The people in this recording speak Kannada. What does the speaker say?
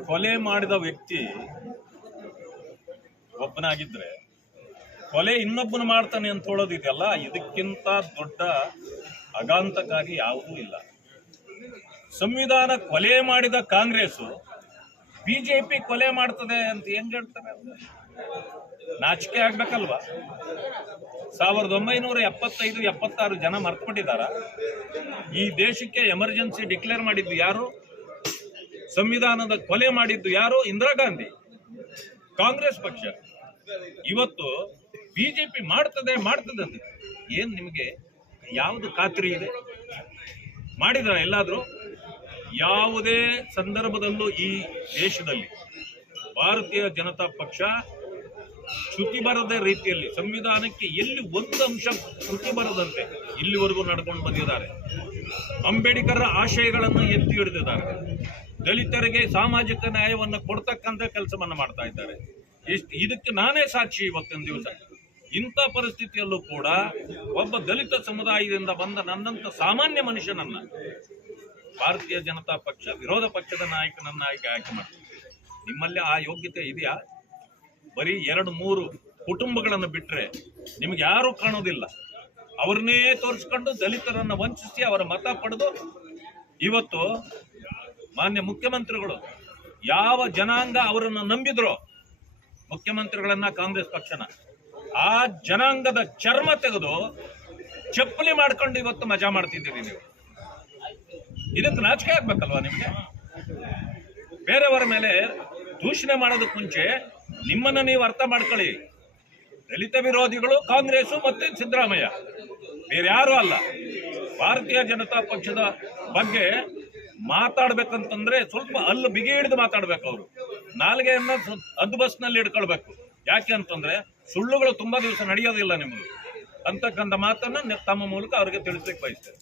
ಕೊಲೆ ಮಾಡಿದ ವ್ಯಕ್ತಿ ಒಬ್ಬನಾಗಿದ್ರೆ ಕೊಲೆ ಇನ್ನೊಬ್ಬನು ಮಾಡ್ತಾನೆ ಅಂತ ಹೇಳೋದಿದೆಯಲ್ಲ ಇದಕ್ಕಿಂತ ದೊಡ್ಡ ಅಗಾಂತಕಾರಿ ಯಾವುದೂ ಇಲ್ಲ. ಸಂವಿಧಾನ ಕೊಲೆ ಮಾಡಿದ ಕಾಂಗ್ರೆಸ್ ಬಿಜೆಪಿ ಕೊಲೆ ಮಾಡ್ತದೆ ಅಂತ ಹೆಂಗ್ ಹೇಳ್ತಾರೆ ನಾಚಿಕೆ ಆಗ್ಬೇಕಲ್ವಾ? ಸಾವಿರದ ಒಂಬೈನೂರ ಎಪ್ಪತ್ತೈದು, ಎಪ್ಪತ್ತಾರು ಜನ ಮರ್ತ್ಬಿಟ್ಟಿದಾರ. ಈ ದೇಶಕ್ಕೆ ಎಮರ್ಜೆನ್ಸಿ ಡಿಕ್ಲೇರ್ ಮಾಡಿದ್ದು ಯಾರು? ಸಂವಿಧಾನದ ಕೊಲೆ ಮಾಡಿದ್ದು ಯಾರು? ಇಂದಿರಾ ಗಾಂಧಿ. ಕಾಂಗ್ರೆಸ್ ಪಕ್ಷ. ಇವತ್ತು ಬಿಜೆಪಿ ಮಾಡ್ತದೆ ಮಾಡ್ತದೆ ಅಂತ. ಏನ್ ನಿಮಗೆ ಯಾವುದು ಖಾತ್ರಿ ಇದೆ? ಮಾಡಿದ್ರ ಎಲ್ಲಾದರೂ? ಯಾವುದೇ ಸಂದರ್ಭದಲ್ಲೂ ಈ ದೇಶದಲ್ಲಿ ಭಾರತೀಯ ಜನತಾ ಪಕ್ಷ ಶ್ರುತಿ ಬರದ ರೀತಿಯಲ್ಲಿ ಸಂವಿಧಾನಕ್ಕೆ ಎಲ್ಲಿ ಒಂದು ಅಂಶ ಶ್ರುತಿ ಬರದಂತೆ ಇಲ್ಲಿವರೆಗೂ ನಡ್ಕೊಂಡು ಬಂದಿದ್ದಾರೆ. ಅಂಬೇಡ್ಕರ್ ಆಶಯಗಳನ್ನು ಎತ್ತಿ ಹಿಡಿದಿದ್ದಾರೆ. ದಲಿತರಿಗೆ ಸಾಮಾಜಿಕ ನ್ಯಾಯವನ್ನು ಕೊಡ್ತಕ್ಕಂಥ ಕೆಲಸವನ್ನು ಮಾಡ್ತಾ ಇದ್ದಾರೆ. ಇಷ್ಟು ಇದಕ್ಕೆ ನಾನೇ ಸಾಕ್ಷಿ ಇವತ್ತಿನ ದಿವಸ. ಇಂಥ ಪರಿಸ್ಥಿತಿಯಲ್ಲೂ ಕೂಡ ಒಬ್ಬ ದಲಿತ ಸಮುದಾಯದಿಂದ ಬಂದ ನನ್ನಂತ ಸಾಮಾನ್ಯ ಮನುಷ್ಯನನ್ನ ಭಾರತೀಯ ಜನತಾ ಪಕ್ಷ, ವಿರೋಧ ಪಕ್ಷದ ನಾಯಕನನ್ನ ಆಯ್ಕೆ ಆಯ್ಕೆ ಮಾಡ್ತಾರೆ ನಿಮ್ಮಲ್ಲಿ ಆ ಯೋಗ್ಯತೆ ಇದೆಯಾ? ಬರೀ ಎರಡು ಮೂರು ಕುಟುಂಬಗಳನ್ನು ಬಿಟ್ಟರೆ ನಿಮ್ಗೆ ಯಾರು ಕಾಣೋದಿಲ್ಲ. ಅವ್ರನ್ನೇ ತೋರಿಸ್ಕೊಂಡು ದಲಿತರನ್ನ ವಂಚಿಸಿ ಅವರ ಮತ ಪಡೆದು ಇವತ್ತು ಮಾನ್ಯ ಮುಖ್ಯಮಂತ್ರಿಗಳು, ಯಾವ ಜನಾಂಗ ಅವರನ್ನು ನಂಬಿದ್ರೋ ಮುಖ್ಯಮಂತ್ರಿಗಳನ್ನ ಕಾಂಗ್ರೆಸ್ ಪಕ್ಷನ, ಆ ಜನಾಂಗದ ಚರ್ಮ ತೆಗೆದು ಚಪ್ಪಲಿ ಮಾಡ್ಕೊಂಡು ಇವತ್ತು ಮಜಾ ಮಾಡ್ತಿದ್ದೀರಿ ನೀವು. ಇದಕ್ಕೆ ನಾಚಿಕೆ ಆಗ್ಬೇಕಲ್ವಾ ನಿಮಗೆ? ಬೇರೆಯವರ ಮೇಲೆ ದೂಷಣೆ ಮಾಡೋದಕ್ಕೆ ಮುಂಚೆ ನಿಮ್ಮನ್ನ ನೀವು ಅರ್ಥ ಮಾಡ್ಕೊಳ್ಳಿ. ದಲಿತ ವಿರೋಧಿಗಳು ಕಾಂಗ್ರೆಸ್ ಮತ್ತೆ ಸಿದ್ದರಾಮಯ್ಯ. ಬೇರೆ ಯಾರು ಅಲ್ಲ. ಭಾರತೀಯ ಜನತಾ ಪಕ್ಷದ ಬಗ್ಗೆ ಮಾತಾಡ್ಬೇಕಂತಂದ್ರೆ ಸ್ವಲ್ಪ ಅಲ್ಲಿ ಬಿಗಿ ಹಿಡಿದು ಮಾತಾಡ್ಬೇಕು ಅವರು. ನಾಲ್ಗೆಯನ್ನ ಅದು ಬಸ್ನಲ್ಲಿ ಇಟ್ಕೊಳ್ಬೇಕು ಯಾಕೆ ಅಂತಂದ್ರೆ ಸುಳ್ಳುಗಳು ತುಂಬಾ ದಿವಸ ನಡೆಯೋದಿಲ್ಲ ನಿಮ್ಗೆ. ಅಂತಕ್ಕಂಥ ಮಾತನ್ನ ತಮ್ಮ ಮೂಲಕ ಅವ್ರಿಗೆ ತಿಳಿಸ್ಲಿಕ್ಕೆ ಬಯಸ್ತೇನೆ